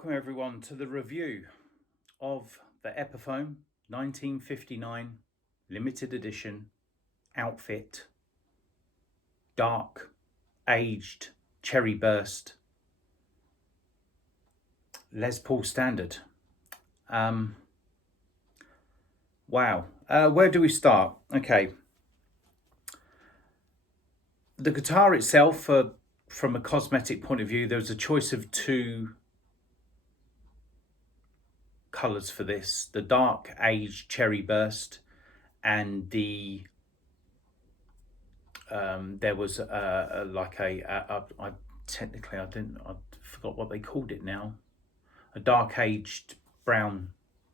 Welcome everyone to the review of the Epiphone 1959 limited edition outfit dark aged cherry burst Les Paul Standard. Wow. Where do we start? Okay. The guitar itself, from a cosmetic point of view, there was a choice of two colours for this: the dark aged cherry burst and the there was I forgot what they called it now, a dark aged brown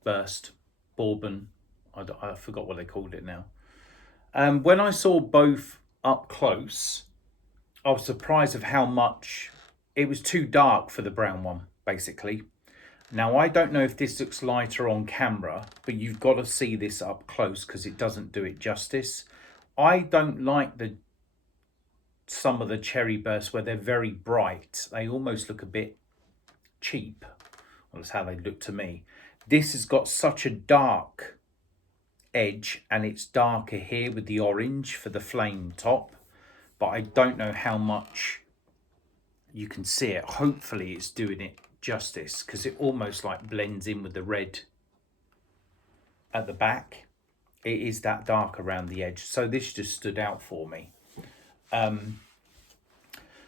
burst bourbon. I forgot what they called it now. When I saw both up close, I was surprised of how much it was too dark for the brown one, basically. Now, I don't know if this looks lighter on camera, but you've got to see this up close because it doesn't do it justice. I don't like some of the cherry bursts where they're very bright. They almost look a bit cheap. Well, that's how they look to me. This has got such a dark edge, and it's darker here with the orange for the flame top, but I don't know how much you can see it. Hopefully it's doing it justice because it almost like blends in with the red at the back. It is that dark around the edge, so this just stood out for me.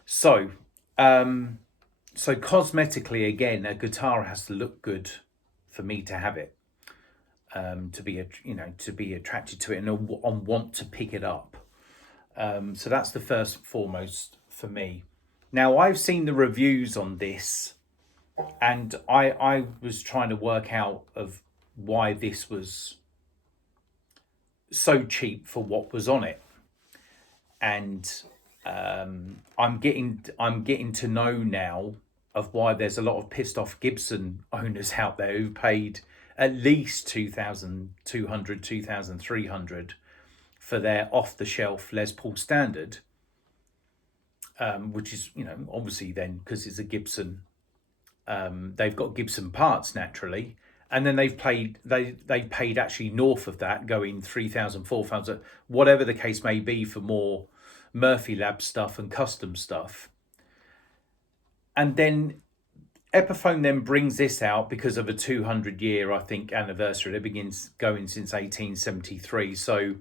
So cosmetically, again, a guitar has to look good for me to have it, to be attracted to it and want to pick it up. So that's the first and foremost for me. Now, I've seen the reviews on this, and I was trying to work out of why this was so cheap for what was on it, and I'm getting to know now of why there's a lot of pissed off Gibson owners out there who paid at least $2,200, $2,300 for their off-the-shelf Les Paul Standard, which is, obviously then, because it's a Gibson, they've got Gibson parts naturally, and then they paid actually north of that, going 3,000, 4,000, whatever the case may be, for more Murphy Lab stuff and custom stuff. And then Epiphone then brings this out because of a 200-year, I think, anniversary. It begins going since 1873. So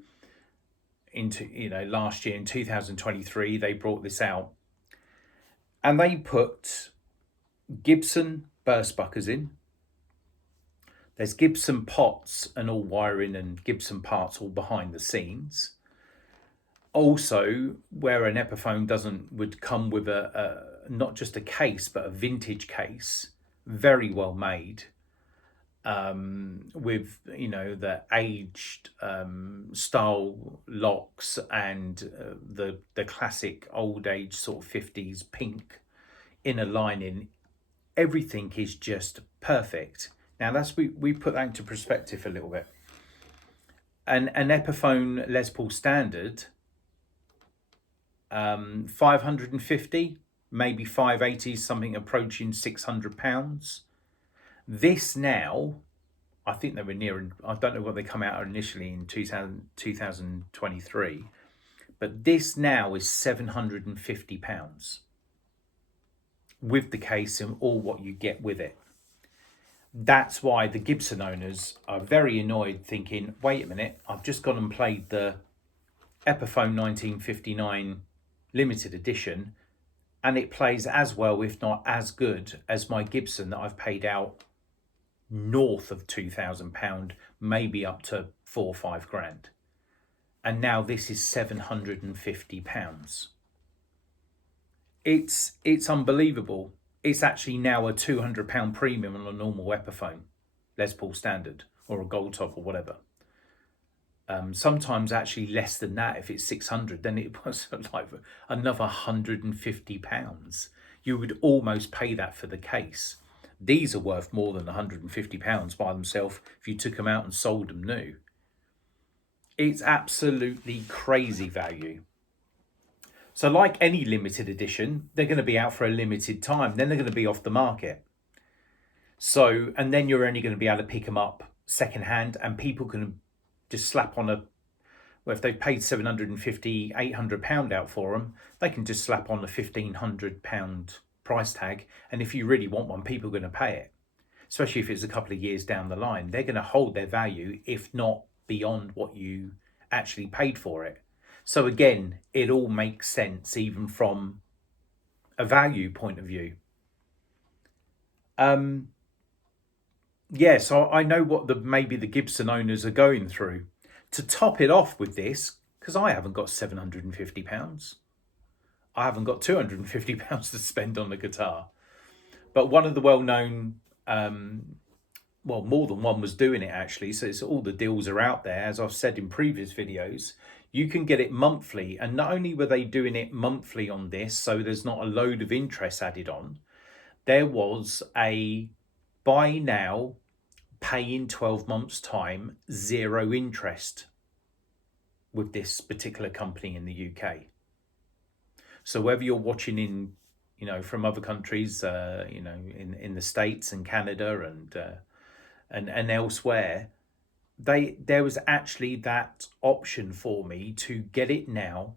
last year in 2023, they brought this out, and they put Gibson burst buckers in. There's Gibson pots and all wiring and Gibson parts all behind the scenes. Also, where an Epiphone would come with a not just a case, but a vintage case, very well made, with the aged style locks and the classic old age sort of 50s pink inner lining. Everything is just perfect. Now we put that into perspective a little bit. An Epiphone Les Paul Standard, 550, maybe 580, something approaching £600. This now, I think they were near, I don't know what they come out initially in 2023, but this now is £750 with the case and all what you get with it. That's why the Gibson owners are very annoyed, thinking, wait a minute, I've just gone and played the Epiphone 1959 limited edition, and it plays as well, if not as good, as my Gibson that I've paid out north of £2,000, maybe up to £4 or £5 grand. And now this is £750. It's unbelievable. It's actually now a £200 premium on a normal Epiphone Les Paul Standard or a Gold Top or whatever. Sometimes actually less than that. If it's 600, then it was like another £150. You would almost pay that for the case. These are worth more than £150 by themselves if you took them out and sold them new. It's absolutely crazy value. So like any limited edition, they're going to be out for a limited time. Then they're going to be off the market. So, and then you're only going to be able to pick them up secondhand, and people can just slap on a, well, if they've paid £750, £800 out for them, they can just slap on a £1,500 price tag. And if you really want one, people are going to pay it, especially if it's a couple of years down the line. They're going to hold their value, if not beyond what you actually paid for it. So again, it all makes sense, even from a value point of view. Yeah, so I know what maybe the Gibson owners are going through. To top it off with this, because I haven't got £750. I haven't got £250 to spend on the guitar. But one of the well-known, well, more than one was doing it actually. So it's all the deals are out there. As I've said in previous videos, you can get it monthly. And not only were they doing it monthly on this, so there's not a load of interest added on, there was a buy now, pay in 12 months time, 0 interest with this particular company in the UK. So whether you're watching in, from other countries, in the States and Canada and elsewhere, there was actually that option for me to get it now,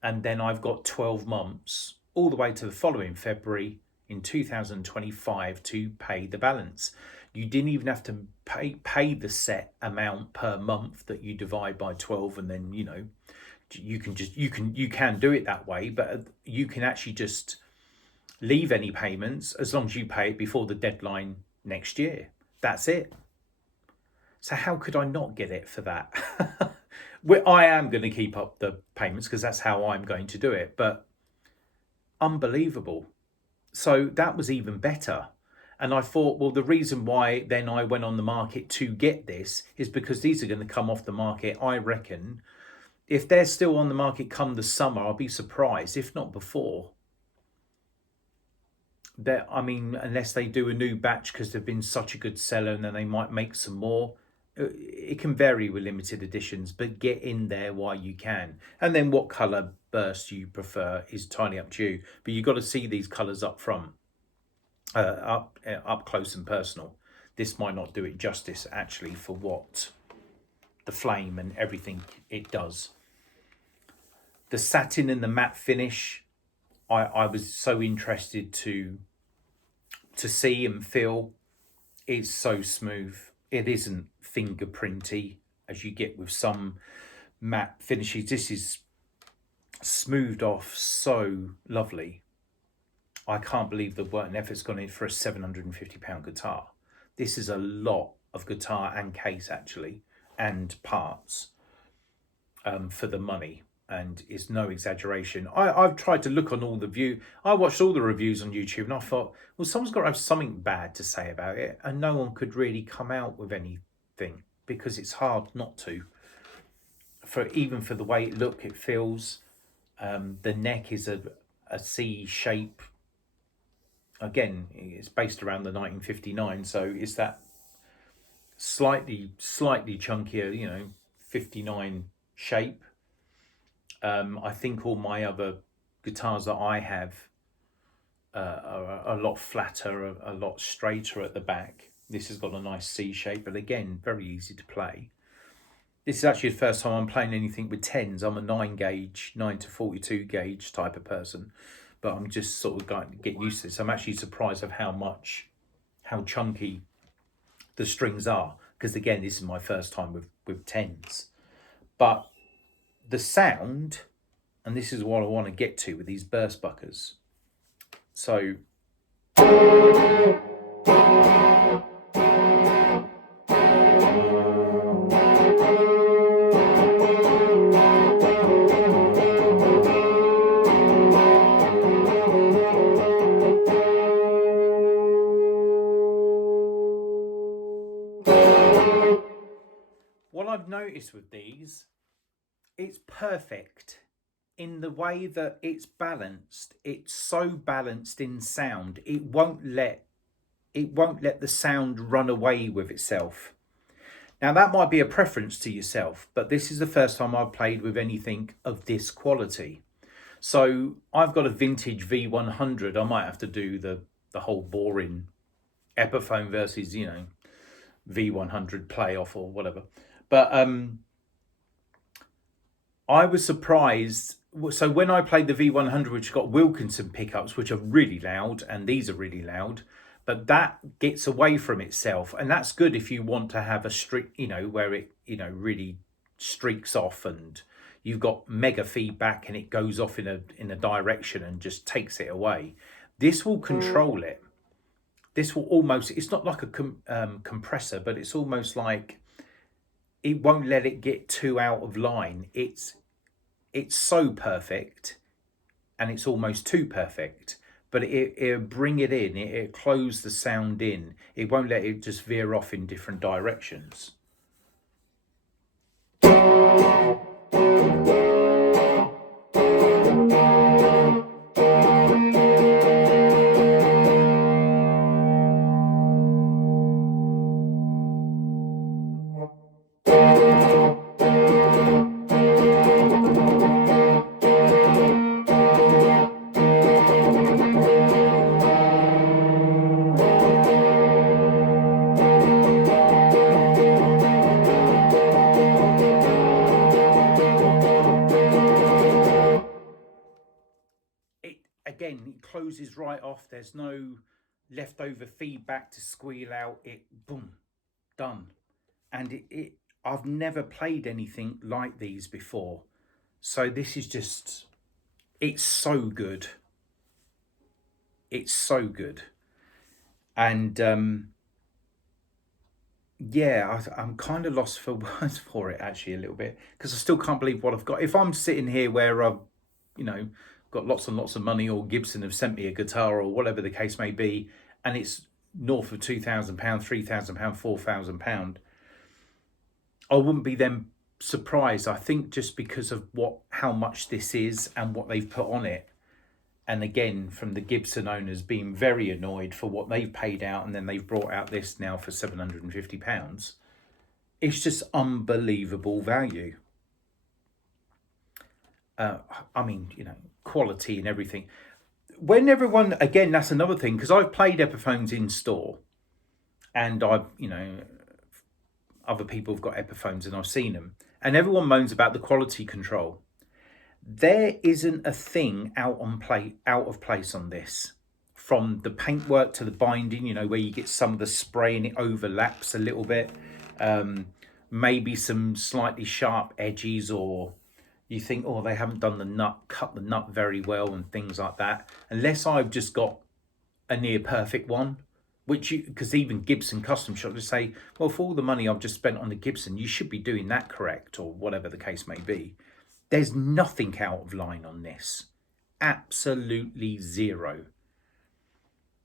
and then I've got 12 months all the way to the following February in 2025 to pay the balance. You didn't even have to pay the set amount per month that you divide by 12, and then you can do it that way, but you can actually just leave any payments as long as you pay it before the deadline next year. That's it. So how could I not get it for that? I am going to keep up the payments because that's how I'm going to do it, but unbelievable. So that was even better. And I thought, well, the reason why then I went on the market to get this is because these are going to come off the market, I reckon. If they're still on the market come the summer, I'll be surprised, if not before. I mean, unless they do a new batch because they've been such a good seller, and then they might make some more. It can vary with limited editions, but get in there while you can. And then what colour burst you prefer is entirely up to you. But you've got to see these colours up front, up close and personal. This might not do it justice, actually, for what the flame and everything it does. The satin and the matte finish, I was so interested to see and feel. It's so smooth. It isn't fingerprinty as you get with some matte finishes. This is smoothed off so lovely. I can't believe the work and effort's gone in for a £750 guitar. This is a lot of guitar and case actually, and parts for the money. And it's no exaggeration. I've tried to look on all the I watched all the reviews on YouTube, and I thought, well, someone's got to have something bad to say about it. And no one could really come out with anything, because it's hard not to. Even for the way it feels. The neck is a C shape. Again, it's based around the 1959, so it's that slightly chunkier, 59 shape. I think all my other guitars that I have are a lot flatter, a lot straighter at the back. This has got a nice C shape, but again, very easy to play. This is actually the first time I'm playing anything with 10s. I'm a 9 to 42 gauge type of person, but I'm just sort of going to get used to this. I'm actually surprised of how chunky the strings are, because again, this is my first time with 10s. But the sound, and this is what I want to get to with these burst buckers. So what I've noticed with these, it's perfect in the way that it's balanced. It's so balanced in sound. It won't let the sound run away with itself. Now that might be a preference to yourself, but this is the first time I've played with anything of this quality. So I've got a vintage V100. I might have to do the whole boring Epiphone versus, you know, V100 playoff or whatever. But I was surprised. So when I played the V100, which got Wilkinson pickups, which are really loud, and these are really loud, but that gets away from itself, and that's good if you want to have a streak, you know, where it, you know, really streaks off, and you've got mega feedback, and it goes off in a direction and just takes it away. This will control it. This will almost. It's not like a compressor, but it's almost like it won't let it get too out of line. It's so perfect, and it's almost too perfect. But it'll bring it in. It'll close the sound in. It won't let it just veer off in different directions. Again, it closes right off. There's no leftover feedback to squeal out. It boom, done. And I've never played anything like these before. So this is just, it's so good. It's so good. And yeah, I'm kind of lost for words for it actually a little bit, because I still can't believe what I've got. If I'm sitting here where I've, you know, got lots and lots of money, or Gibson have sent me a guitar or whatever the case may be, and it's north of £2,000, £3,000, £4,000, I wouldn't be then surprised. I think just because of how much this is and what they've put on it. And again, from the Gibson owners being very annoyed for what they've paid out, and then they've brought out this now for £750. It's just unbelievable value. I mean, you know, quality and everything. When everyone, again, that's another thing, because I've played Epiphones in store, and I've, you know, other people have got Epiphones and I've seen them, and everyone moans about the quality control. There isn't a thing out of place on this. From the paintwork to the binding, you know, where you get some of the spray and it overlaps a little bit. Maybe some slightly sharp edges, or you think, oh, they haven't done the nut, cut the nut very well and things like that. Unless I've just got a near perfect one, because even Gibson custom shop just say, well, for all the money I've just spent on the Gibson, you should be doing that correct, or whatever the case may be. There's nothing out of line on this. Absolutely zero.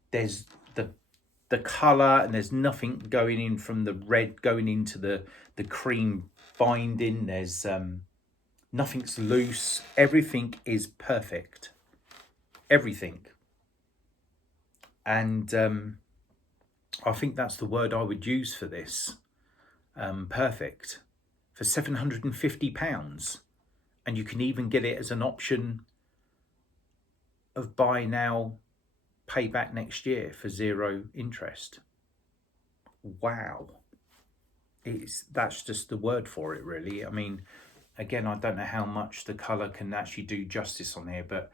There's the colour, and there's nothing going in from the red going into the cream binding. There's nothing's loose. Everything is perfect. Everything. And I think that's the word I would use for this. Perfect. For £750. And you can even get it as an option of buy now, pay back next year for 0 interest. Wow. That's just the word for it, really. I mean, again, I don't know how much the colour can actually do justice on here, but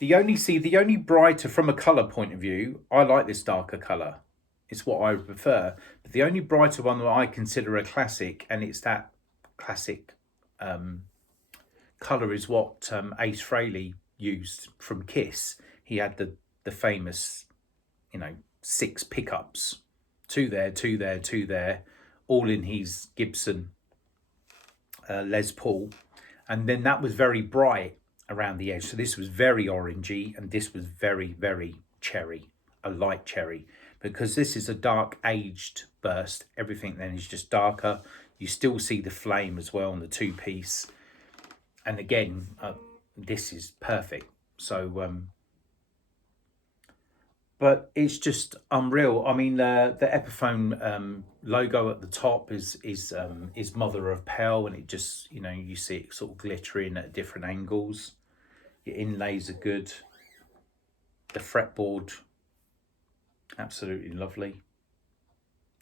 the only brighter, from a colour point of view, I like this darker colour. It's what I prefer. But the only brighter one that I consider a classic, and it's that classic colour, is what Ace Frehley used from Kiss. He had the famous, you know, 6 pickups, 2 there, 2 there, 2 there, all in his Gibson Les Paul. And then that was very bright around the edge. So this was very orangey, and this was very, very cherry, a light cherry. Because this is a dark aged burst, everything then is just darker. You still see the flame as well on the 2-piece. And again, this is perfect. So, but it's just unreal. I mean, the Epiphone logo at the top is mother of pearl, and it just, you know, you see it sort of glittering at different angles. Your inlays are good. The fretboard, absolutely lovely.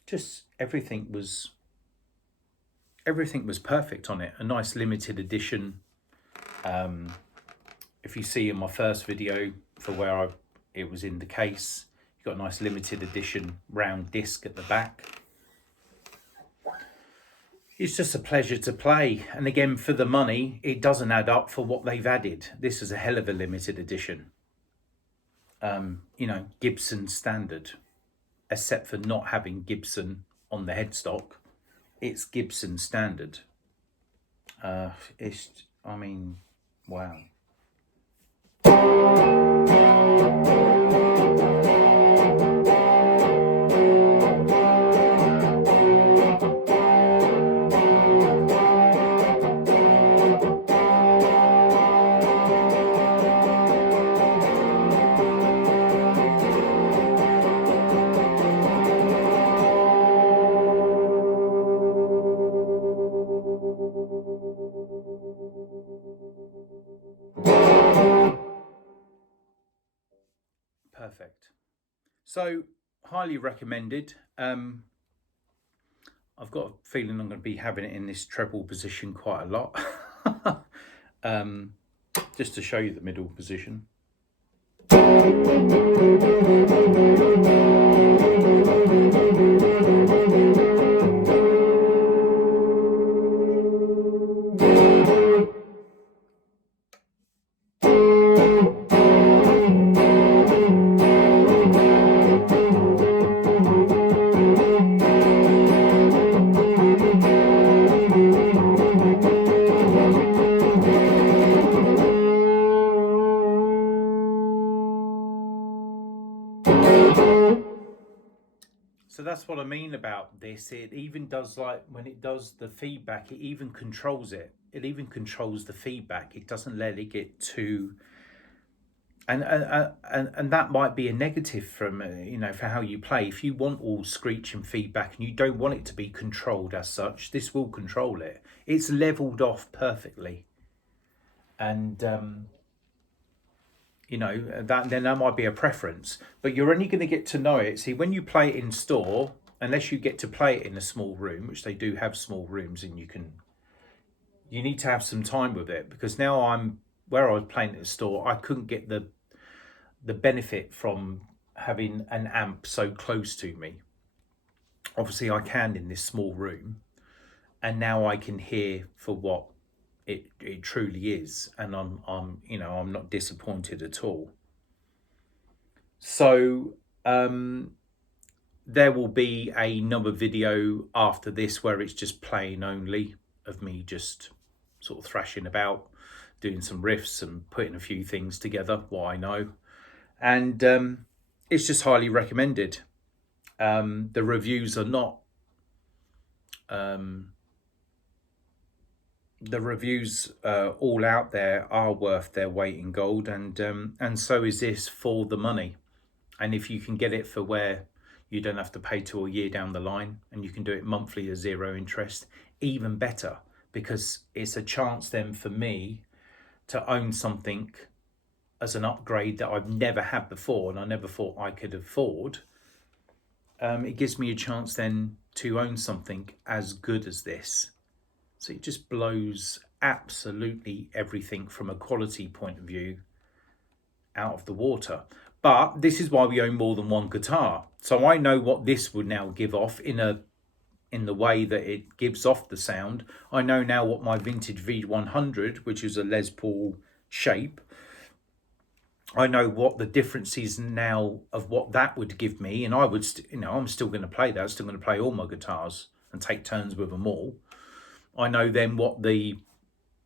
Just everything was perfect on it. A nice limited edition. If you see in my first video for where it was in the case, you've got a nice limited edition round disc at the back. It's just a pleasure to play. And again, for the money, it doesn't add up for what they've added. This is a hell of a limited edition. You know, Gibson standard, except for not having Gibson on the headstock. It's Gibson standard. I mean, wow. Perfect. So, highly recommended. I've got a feeling I'm going to be having it in this treble position quite a lot. Just to show you the middle position. So that's what I mean about this. It even does, like, when it does the feedback, it even controls it. It even controls the feedback. It doesn't let it get too... And that might be a negative from, you know, for how you play. If you want all screech and feedback and you don't want it to be controlled as such, this will control it. It's leveled off perfectly. And... you know, then that might be a preference, but you're only going to get to know it. See, when you play it in store, unless you get to play it in a small room, which they do have small rooms, and you need to have some time with it, because now where I was playing at the store, I couldn't get the benefit from having an amp so close to me. Obviously I can in this small room, and now I can hear for what it truly is, and I'm you know, I'm not disappointed at all. So there will be another video after this where it's just playing only of me just sort of thrashing about, doing some riffs and putting a few things together, what I know. And it's just highly recommended. The reviews are not the reviews all out there are worth their weight in gold, and so is this for the money. And if you can get it for where you don't have to pay till a year down the line, and you can do it monthly at 0 interest, even better, because it's a chance then for me to own something as an upgrade that I've never had before and I never thought I could afford. It gives me a chance then to own something as good as this. So it just blows absolutely everything from a quality point of view out of the water. But this is why we own more than one guitar. So I know what this would now give off in the way that it gives off the sound. I know now what my vintage V100, which is a Les Paul shape, I know what the difference is now of what that would give me, and I would, you know, I'm still going to play that. I'm still going to play all my guitars and take turns with them all. I know then what the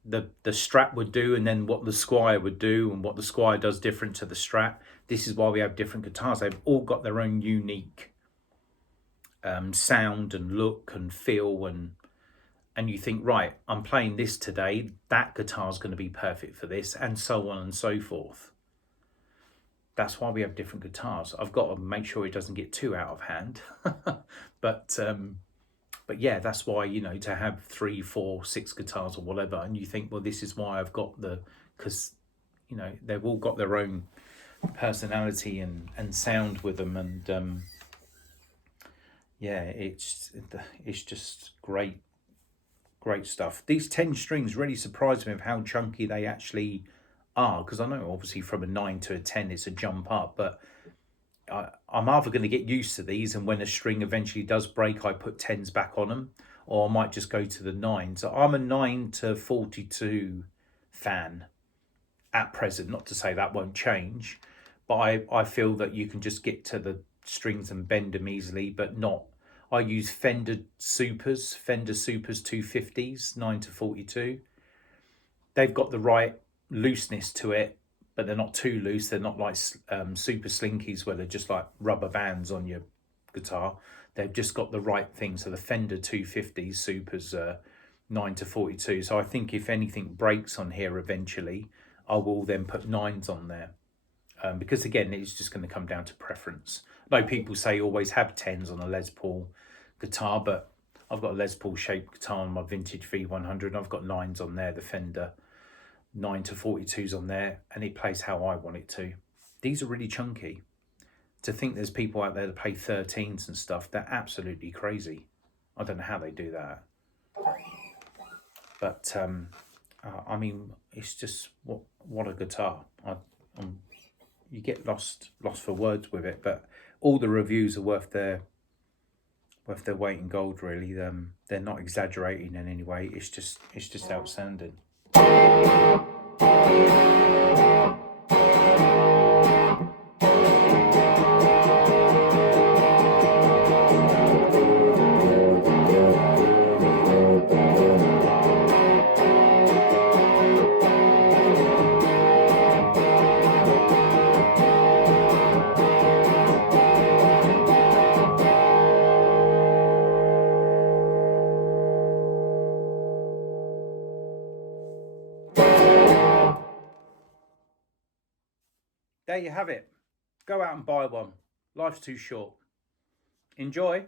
Strat would do, and then what the Squire would do, and what the Squire does different to the Strat. This is why we have different guitars. They've all got their own unique sound and look and feel, and you think, right, I'm playing this today, that guitar's going to be perfect for this, and so on and so forth. That's why we have different guitars. I've got to make sure it doesn't get too out of hand. But yeah, that's why, you know, to have 3, 4, 6 guitars or whatever, and you think, well, this is why I've got because, you know, they've all got their own personality and sound with them, and yeah, it's just great stuff. These 10 strings really surprised me of how chunky they actually are, because I know obviously from a 9 to a 10 it's a jump up, but I'm either going to get used to these, and when a string eventually does break, I put 10s back on them, or I might just go to the 9. So I'm a 9 to 42 fan at present. Not to say that won't change, but I feel that you can just get to the strings and bend them easily, but not. I use Fender Supers 250s, 9 to 42. They've got the right looseness to it, but they're not too loose. They're not like super slinkies where they're just like rubber bands on your guitar. They've just got the right thing. So the Fender 250s Supers 9 to 42. So I think if anything breaks on here eventually, I will then put 9s on there. Because again, it's just going to come down to preference. I know people say always have 10s on a Les Paul guitar, but I've got a Les Paul shaped guitar on my vintage V100, and I've got 9s on there, the Fender 9 to 42s on there, and it plays how I want it to. These are really chunky. To think there's people out there that play 13s and stuff, they're absolutely crazy. I don't know how they do that. But I mean, it's just what a guitar. You get lost for words with it, but all the reviews are worth their weight in gold. Really, they're not exaggerating in any way. It's just outstanding. There you have it. Go out and buy one. Life's too short. Enjoy.